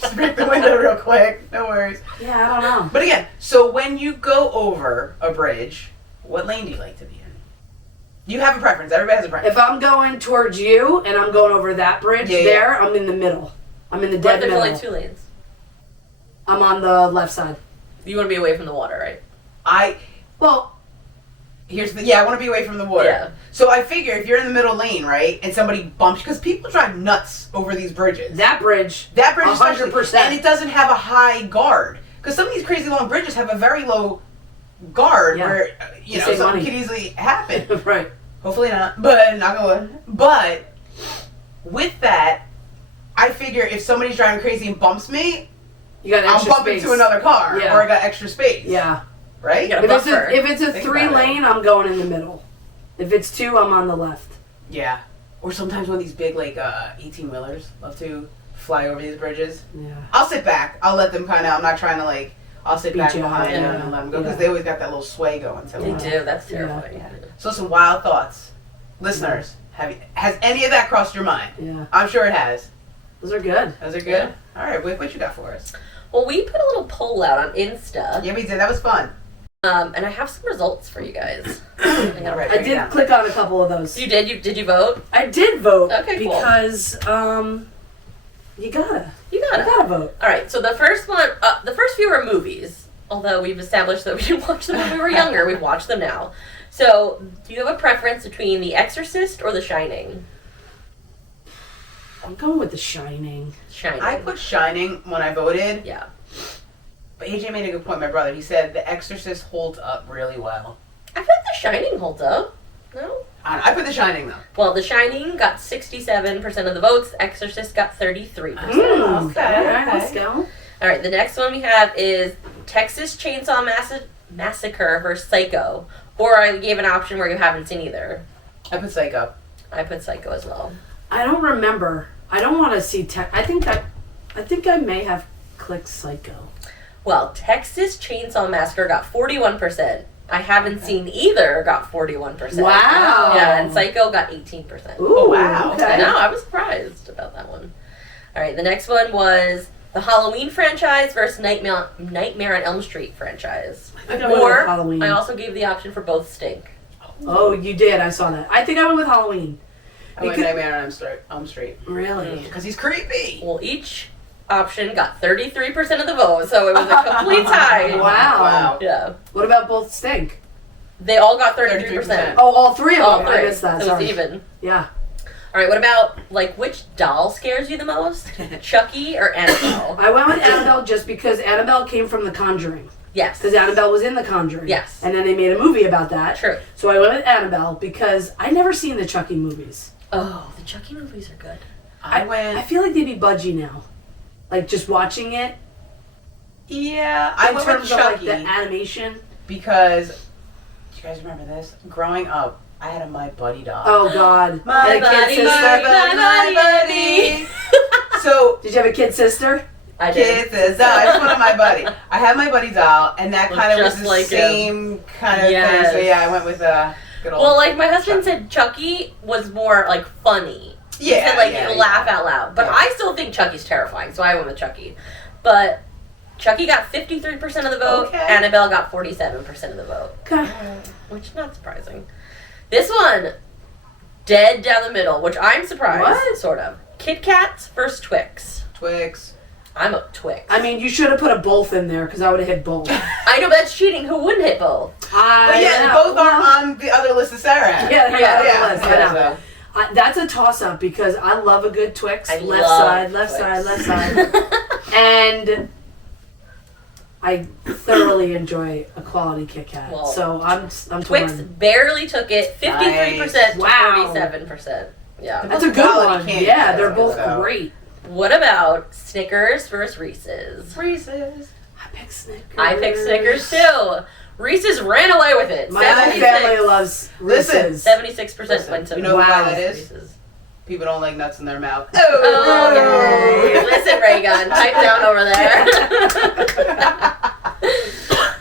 Just break the window real quick. No worries. Yeah, I don't know. But again, so when you go over a bridge, what lane do you like to be in? You have a preference. Everybody has a preference. If I'm going towards you and I'm going over that bridge Yeah, yeah. there, I'm in the middle. I'm in the What dead if there's middle. only 2 lanes? I'm on the left side. You want to be away from the water, right? Well, I want to be away from the water. Yeah. So I figure if you're in the middle lane, right, and somebody bumps, because people drive nuts over these bridges. that bridge, That bridge, especially, 100%. and it doesn't have a high guard. Because some of these crazy long bridges have a very low guard Yeah. where, You know, save something money. could easily happen. right. Hopefully not, but knock on wood. But with that, I figure if somebody's driving crazy and bumps me, You got I'm extra bumping space. to another car, Yeah. or I got extra space. Yeah. Right? You gotta If it's, buffer. if it's a Think 3 about it. lane, I'm going in the middle. If it's 2, I'm on the left. Yeah. Or sometimes one of these big, like, 18-wheelers love to fly over these bridges. Yeah. I'll sit back. I'll let them kind of, I'm not trying to, like, I'll sit Beat back you behind up, them yeah. and let them go, because Yeah. they always got that little sway going to They them. do. That's Yeah. terrifying. So some wild thoughts. Listeners, has any of that crossed your mind? Yeah. I'm sure it has. Those are good. Those are good? Yeah. All right, what you got for us? Well, we put a little poll out on Insta, Yeah, we did. That was fun. and I have some results for you guys. I gotta- All right. I Break it did down. click on a couple of those. You did? Did you vote? I did vote. Okay, cool. Because, you gotta. You got You it. gotta vote. All right. So the first one, the first few are movies. Although we've established that we didn't watch them when we were younger, we've watched them now. So, do you have a preference between The Exorcist or The Shining? I'm going with The Shining. Shining. I put Shining when I voted, Yeah. but AJ made a good point, my brother. He said The Exorcist holds up really well. I feel like The Shining holds up. No? I put The Shining, though. Well, The Shining got 67% of the votes. The Exorcist got 33%. Okay, Alright, okay. let's go. All right, the next one we have is Texas Chainsaw Massacre versus Psycho. Or I gave an option where you haven't seen either. I put Psycho. I put Psycho as well. I don't remember. I don't want to see I think I may have clicked Psycho. Well, Texas Chainsaw Massacre got 41%. I haven't seen either got 41%. Wow. Yeah, and Psycho got 18%. Ooh, Oh, wow. Okay. I know, I was surprised about that one. All right, the next one was the Halloween franchise versus Nightmare on Elm Street franchise. I think I went with Or Halloween. I also gave the option for both stink. Oh, you did. I saw that. I think I went with Halloween. I went Because- Nightmare on Elm Street. Really? Because he's creepy. Well, each option got 33% of the vote, so it was a complete tie. Wow. Yeah. What about both stink? They all got 33%. Oh, all three of All them. three. I missed that. So Sorry. it's even. Yeah. All right, what about, like, which doll scares you the most? Chucky or Annabelle? I went with Annabelle just because Annabelle came from The Conjuring. Yes. Because Annabelle was in The Conjuring. Yes. And then they made a movie about that. True. So I went with Annabelle because I never seen the Chucky movies. Oh, the Chucky movies are good. I feel like they'd be budgy now. Like just watching it. Yeah, I In went terms with of like Chucky the animation. because, do you guys remember this? Growing up, I had a My Buddy doll. Oh God. My And a kid buddy, sister. my buddy. So, Did you have a kid sister? I did. kisses. No, I just wanted My Buddy. I had My Buddy doll, and that Looks kind of was just the like same kind of Yes. thing. So yeah, I went with good old. Well, like, my husband Chucky. said Chucky was more, like, funny. He Yeah, said, like, yeah, you yeah. laugh out loud. But Yeah. I still think Chucky's terrifying, so I went with Chucky. But Chucky got 53% of the vote. Okay. Annabelle got 47% of the vote. Okay. Which is not surprising. This one, dead down the middle, which I'm surprised. What? Sort of. Kit Kats versus Twix. Twix. I'm a Twix. I mean, you should have put a both in there because I would have hit both. I know, but that's cheating. Who wouldn't hit both? But yeah, know. both aren't on the other list that Sarah had. Yeah, they're Yeah, not on the yeah, list. yeah, I know. That's a toss-up because I love a good Twix. I Left love side, left Twix. side, left side. And I thoroughly enjoy a quality Kit Kat. Well, So I'm Twix torn. barely took it, 53% to Wow. 47%. Yeah. That's a good Quality one. candy, Yeah, they're so- both great. What about Snickers versus Reese's? Reese's. I pick Snickers. I picked Snickers too. Reese's ran away with it. My whole 76. family loves Listen. Reese's. 76% went to You know Wow. why that is? Reese's. People don't like nuts in their mouth. Oh, okay. Listen, Raygun, pipe down over there.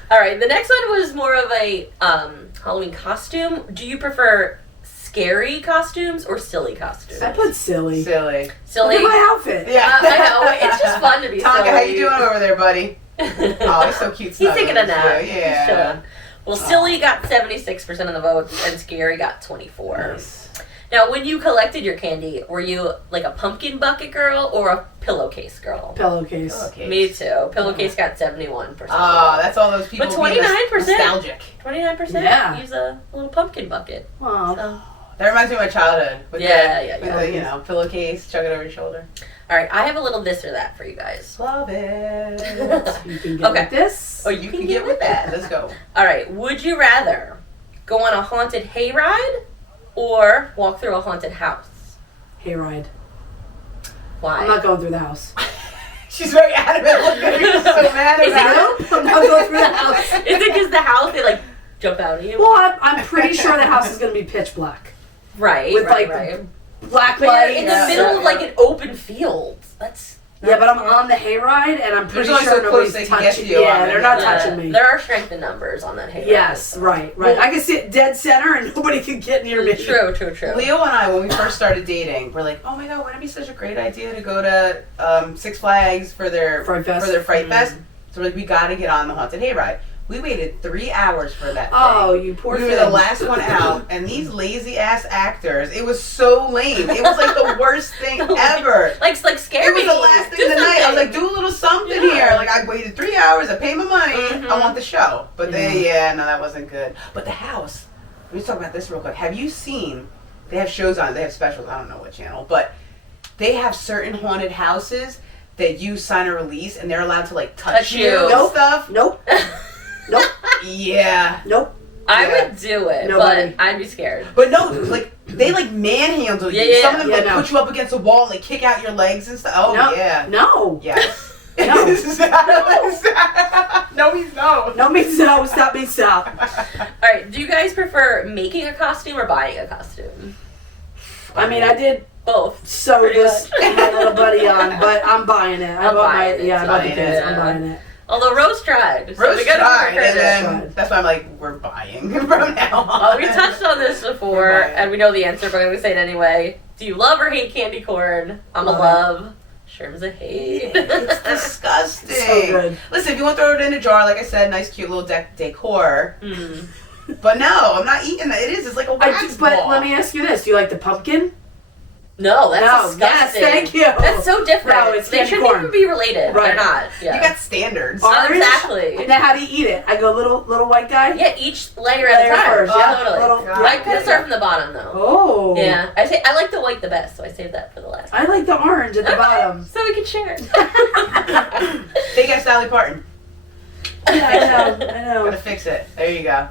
All right, the next one was more of a Halloween costume. Do you prefer scary costumes or silly costumes? I put silly. Silly. Silly. Look at my outfit. Yeah. I know. It's just fun to be Tonka, silly. how you doing over there, buddy? Oh, he's so cute. He's taking a nap. Too. He's Yeah. chilling. Well, silly got 76% of the votes, and scary got 24%. Nice. Now, when you collected your candy, were you like a pumpkin bucket girl or a pillowcase girl? Pillowcase. Okay. Me too. Pillowcase got 71%. Oh, that's all those people. But being 29%. nostalgic. 29% Yeah. use a little pumpkin bucket. Aw. So. That reminds me of my childhood. With Yeah, the, yeah, with yeah. the, you know, pillowcase, chuck it over your shoulder. All right, I have a little this or that for you guys. Love it. You can get Okay. with this. Oh, you can get with that. Let's go. All right, would you rather go on a haunted hayride or walk through a haunted house? Hayride. Why? I'm not going through the house. She's very adamant. Look at her. She's so mad Is it about Nope, it. I'm not going through the house. Is it because the house, they like jump out at you? Well, I'm pretty sure the house is going to be pitch black. Right, with, right, like, right. Black But you're light. in the Yeah. middle of like an open field. That's Yeah, but I'm on the hayride, and I'm pretty There's only sure so close nobody's they can get to touching. you Yeah, on they're it. not Yeah. touching me. There are strength in numbers on that hayride. Yes, right. I can sit dead center, and nobody can get near me. True. Leo and I, when we first started dating, we're like, oh my god, wouldn't it be such a great idea to go to Six Flags for their Fright Fest. For their Fright Fest? So we're like, we got to get on the haunted hayride. We waited 3 hours for that thing. Oh, you poor We thing. were the last one out, and these lazy ass actors, it was so lame. It was like the worst thing ever. Like scary. It was the last thing of the night. I was like, do a little something here. Like, I waited 3 hours, I paid my money, I want the show. But no, that wasn't good. But the house, let me talk about this real quick. Have you seen, they have shows on it, they have specials, I don't know what channel, but they have certain haunted houses that you sign a release, and they're allowed to, like, touch you and Nope. stuff. Nope. Nope. Yeah. Nope. I Yeah. would do it, Nobody. but I'd be scared. But no, like, they, like, manhandle you. Yeah, Some of them, yeah, like, no. put you up against a wall and, like, kick out your legs and stuff. Oh, No. yeah. No. Yes. No. No, he's no. No means no. Stop means stop. All right, do you guys prefer making a costume or buying a costume? I mean, I did Both. sew Pretty this much. my little buddy on, but I'm buying it. I I'm bought buying my, it, yeah, I bought the too. kids. I'm Yeah. buying it. Although Rose tried. So Rose we gotta tried, give her and credit. then that's why I'm like, we're buying from now on. Oh, we touched on this before, We're buying. and we know the answer, but I'm gonna say it anyway. Do you love or hate candy corn? I'm a Love it. love. Sherm's a hate. It's disgusting. So good. Listen, if you want to throw it in a jar, like I said, nice, cute little decor. Mm. But no, I'm not eating that. It is. It's like a wax But ball. let me ask you this: do you like the pumpkin? No, that's No, disgusting. yes, thank you. That's so different. No, it's they candy shouldn't corn. even be related. Right. They're not. Yeah. You got standards. Orange? Exactly. Now, how do you eat it? I go little white guy. Yeah, each layer at a Layer time. first, Oh, yeah. totally. Little- God. I kind of start from the bottom though. Oh. Yeah, I like the white the best, so I saved that for the last. I like the orange at the Okay, bottom. so we can share. Take out Sally Parton. Yeah, I know. Gotta fix it. There you go.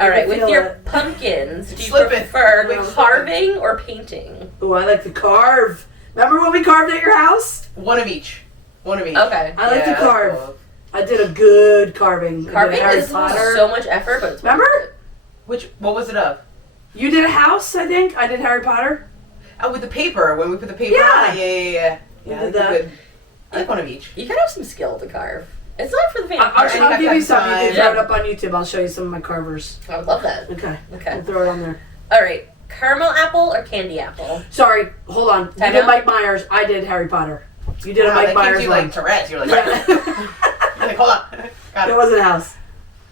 All right, can with feel your it. pumpkins, do you Slip it. prefer Wait, slip carving or painting? Ooh, I like to carve. Remember when we carved at your house? One of each. One of each. Okay. I like to Yeah, carve. cool. I did a good carving. I Carving did a Harry is Potter. so much effort, but it's worth Remember? it. What was it of? You did a house, I think. I did Harry Potter. Oh, with the paper, when we put the paper Yeah. on it. Yeah. We I did like that. a good- I like one of each. You gotta have some skill to carve. It's not for the faint. I'll, of heart. you I'll got give you that some. You can time. throw Yeah. it up on YouTube. I'll show you some of my carvers. I would love that. Okay. Okay. I'll throw it on there. All right, caramel apple or candy apple? Sorry, hold on. You Time did out? Mike Myers. I did Harry Potter. You did a Wow, Mike that Myers gives you one. like Tourette's. You're like, Yeah. You're like, hold on. Got It it. wasn't a house.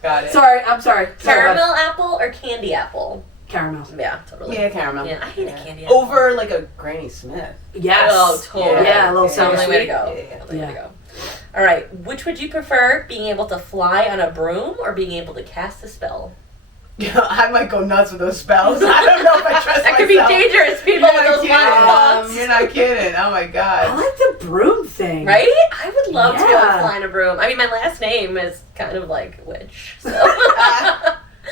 Got it. Sorry, I'm sorry. Sorry about Caramel apple or candy apple? caramel. Yeah, totally. Yeah, caramel. Yeah, I hate a candy apple. Over like a Granny Smith. Yes. Oh, totally. Yeah, a little It's the only sour way to sweet. go. Yeah. Only way to Yeah. go. All right, which would you prefer, being able to fly on a broom or being able to cast a spell? I might go nuts with those spells. I don't know if I trust That myself. could be dangerous, people, with those wild thoughts. You're not kidding. Oh my I god. like the broom thing. Right? I would love to be able to Yeah. fly in a broom. I mean, my last name is kind of like Wich, so.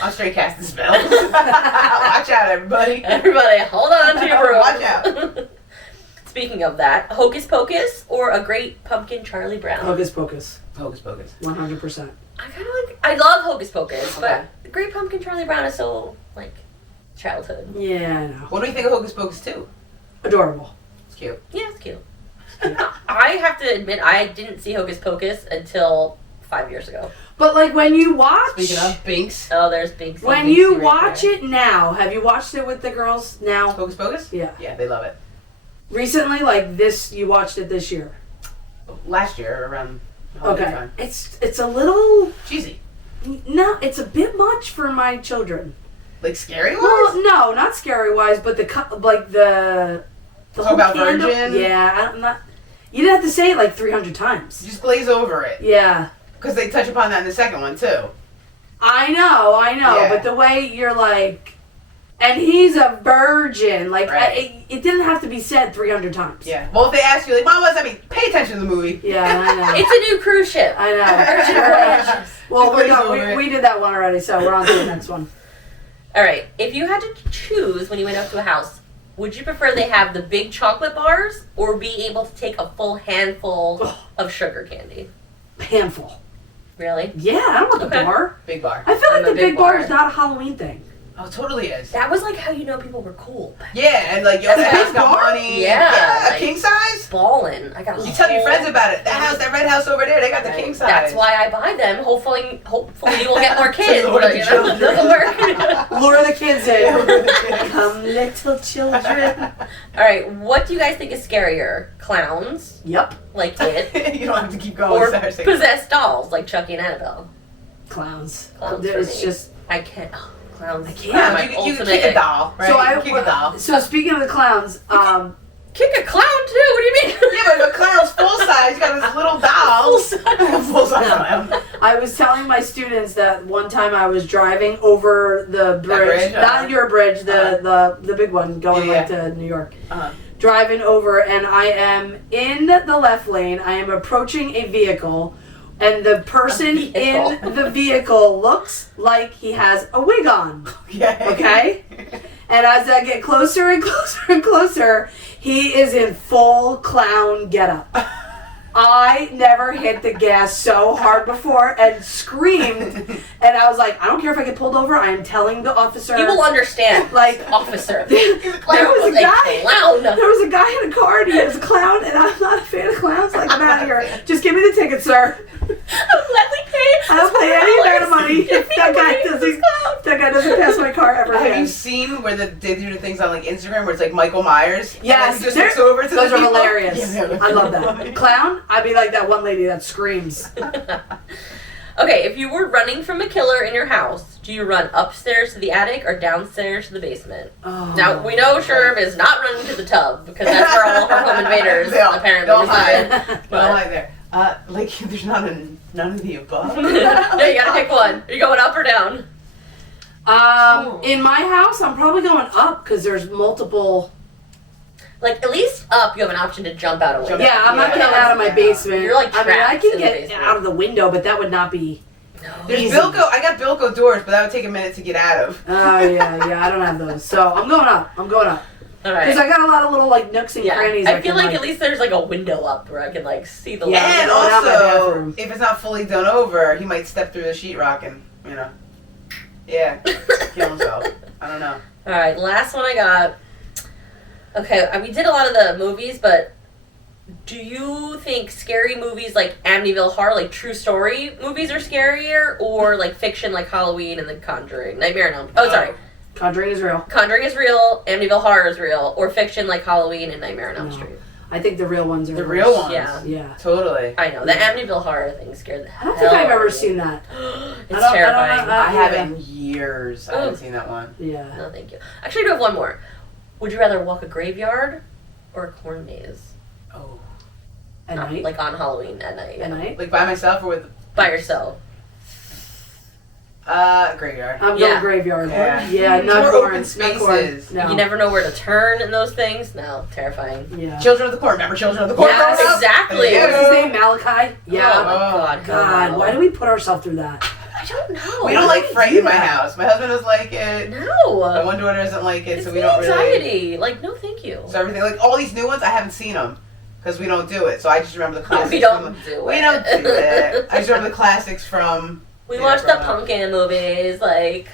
I'll straight cast the spells. Watch out, everybody. Everybody, hold on to your broom. Watch out. Speaking of that, Hocus Pocus or A Great Pumpkin Charlie Brown? Hocus Pocus. Hocus Pocus. 100%. I kind of like. I love Hocus Pocus, Okay. but The Great Pumpkin Charlie Brown is so like childhood. Yeah, I know. What do you think of Hocus Pocus 2? Adorable. It's cute. Yeah, it's cute. I have to admit, I didn't see Hocus Pocus until 5 years ago. But like when you watch, Speaking of Binks. Oh, there's Big C. when Binksy you right watch there. it now, have you watched it with the girls now? Hocus Pocus? Yeah. Yeah, they love it. Recently, like this, you watched it this year. Last year, around holiday Okay. time. It's a little. Cheesy. No, it's a bit much for my children. Like scary ones? Well, no, not scary wise, but the Talk whole about candle- Virgin? Yeah, I'm not. You didn't have to say it like 300 times. Just glaze over it. Yeah, Because they touch upon that in the second one, too. I know, Yeah. but the way you're like, and he's a virgin. Like Right. it didn't have to be said 300 times. Yeah. Well, if they ask you, like, Mom, what does that mean? Pay attention to the movie. Yeah, I know. It's a new cruise ship. I know. Well, Just glaze over we it. did that one already, so we're on to the next one. All right. If you had to choose when you went up to a house, would you prefer they have the big chocolate bars or be able to take a full handful of sugar candy? Handful. Really? Yeah, I don't want the Okay. bar. Big bar. I feel like I'm a the big big bar bar. is not a Halloween thing. Oh, totally is. That was like how you know people were cool. Yeah, and like, yo, That's that a house big got bar? money. Yeah, like- king size? Ballin'. I got. You tell your friends about it. That house, that red house over there, they got the king size. That's why I buy them. Hopefully you will get more kids. lure but, the you know, children. it doesn't work. Lure the kids in. Lure the kids. Come, little children. All right. What do you guys think is scarier? Clowns, Yep. like it, You don't have to keep going. or Sarah, say- possessed dolls, like Chucky and Annabelle? Clowns. Clowns for It's me. just. I can't. Oh, clowns. I can't. Yeah, My you can ultimate kick a doll, right? So You can kick a doll. So speaking of the clowns, Kick a clown too. What do you mean? Yeah, but if a clown's full size, you got this little doll. Full size. Full size clown. I was telling my students that one time I was driving over the bridge, bridge? not your bridge, the big one going Yeah, like to New York. Uh-huh. Driving over, and I am in the left lane. I am approaching a vehicle, and the person vehicle. in the vehicle looks like he has a wig on. Yeah. Okay? And as I get closer and closer and closer, he is in full clown getup. I never hit the gas so hard before and screamed. And I was like, I don't care if I get pulled over. I am telling the officer. You will understand, Like, officer. there was a Like, guy. clown. There was a guy in a car and he was a clown, and I'm not a fan of clowns. Like, I'm out of here. Just give me the ticket, sir. I'll gladly pay. I don't pay any amount of money. Give me That the guy money for doesn't. this clown. That guy doesn't pass my car ever Have you again. seen where they do the things on like Instagram where it's like Michael Myers? Yes, And he just they're- looks over to Those the are people? hilarious. Yeah, they're I love funny. that. Clown, I'd be like that one lady that screams. Okay, if you were running from a killer in your house, do you run upstairs to the attic or downstairs to the basement? Oh. Now, we know Sherm is not running to the tub because that's where all her home invaders They'll apparently hide. reside. Don't hide there. Like there's not none of the above. No, you gotta pick one. Are you going up or down? In my house, I'm probably going up because there's multiple. Like, at least up, you have an option to jump out a window. Yeah, I'm not Yeah. getting out of my basement. You're, like, I mean, I trapped can in the get basement. out of the window, but that would not be. There's Easy. Bilko. I got Bilko doors, but that would take a minute to get out of. Oh yeah, I don't have those. So I'm going up. All Because right. I got a lot of little like nooks and Yeah, crannies. I feel can, like at least there's like a window up where I can like see the Yeah. light. And going out my also, bathroom. if it's not fully done over, he might step through the sheetrock and yeah, kill himself. I don't know. All right, last one I got. Okay, we did a lot of the movies, but do you think scary movies like Amityville Horror, like true story movies, are scarier, or like fiction like Halloween and The Conjuring, Nightmare on Elm? Oh, sorry, Conjuring is real. Conjuring is real, Amityville Horror is real, or fiction like Halloween and Nightmare on Elm No. Street. I think the real ones are The real ones. Yeah. Yeah. Totally. I know the Amityville Horror thing scared the I hell. don't think I've out ever of me. seen that. It's I don't- terrifying. I Yeah. haven't in years. I haven't Ooh. seen that one. Yeah. No, thank you. Actually, I do have one more. Would you rather walk a graveyard or a corn maze? Oh. At night. Like on Halloween at night. At night. Like by myself or with? By yourself. Graveyard. I'm Yeah. going graveyard. Yeah. Yeah, not More corn. open Not corn. spaces. No. You never know where to turn in those things. No, terrifying. Yeah. Children of the Corn. Remember Children of the Corn? Yes, growing up? exactly. Yeah. What's his name? Malachi? Yeah. Oh my god. God, no. why do we put ourselves through that? I don't know. We don't Why like do we Fright do in my that? house. My husband doesn't like it. My No. one daughter doesn't like it, It's so we the don't really. anxiety. Like, no, thank you. So everything, like all these new ones, I haven't seen them because we don't do it. So I just remember the classics. We don't from, do We it. don't do it. I just remember the classics from. We yeah, watched the growing up. pumpkin movies, like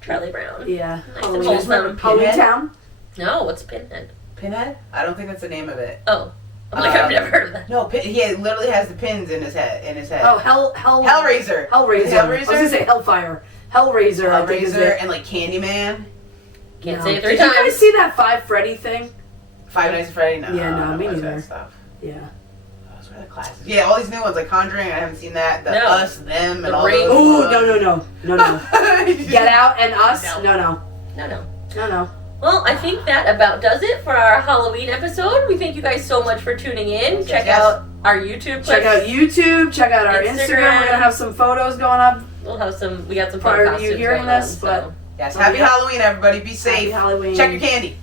Charlie Brown. Yeah. Nice and Halloween. wholesome. Halloween Town? No, what's Pinhead? Pinhead? I don't think that's the name of it. Oh. I'm like, I've never heard of that. No, he literally has the pins in his head. Oh, Hellraiser. Hellraiser. I was Hellraiser? gonna say Hellfire. Hellraiser. I think is Hellraiser it. and like Candyman. Can't No. say it 3 Did times. you guys see that Five Freddy thing? Five Nights at Freddy. No, Yeah, no, I don't me watch neither. that stuff. Yeah. Those were the classics. Yeah, all these new ones like Conjuring. I haven't seen that. The No. Us, Them, The and all Ring. those. Ooh, no. Get Out and Us? No. No. No. Well, I think that about does it for our Halloween episode. We thank you guys so much for tuning in. Check Yes. out our YouTube. Check out YouTube. Check out our Instagram. Instagram. We're gonna have some photos going up We'll have some. We got some fun prior to costumes you hearing going this, on, but so. Yes, happy Halloween, everybody. Be safe. Happy Halloween. Check your candy.